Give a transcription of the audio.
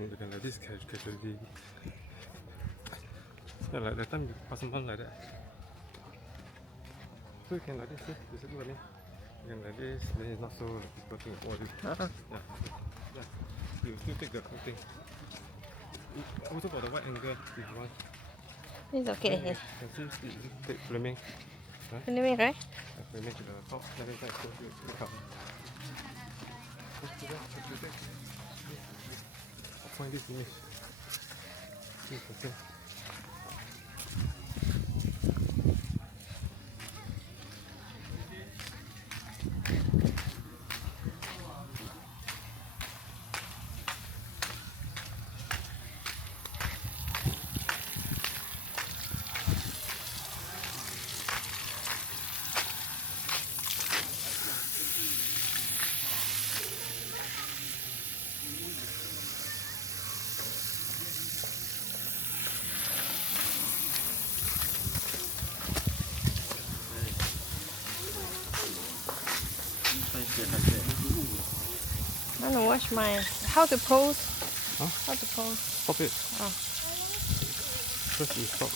you can like this casually. Yeah, like that time you pass someone like that. So you can like this, see? You see what I mean? You can like this, then it's not so like people think about it. Yeah. Yeah. You still take the whole thing. Also for the wide angle if you want. It's okay. You can see you take flaming. Huh? Anyway, right? Flaming to the top, then you can show you the come. Let's do that. I'll find this image. This is the thing. I want to watch my how to pose. Huh? How to pose. Stop it. Oh. First you stop.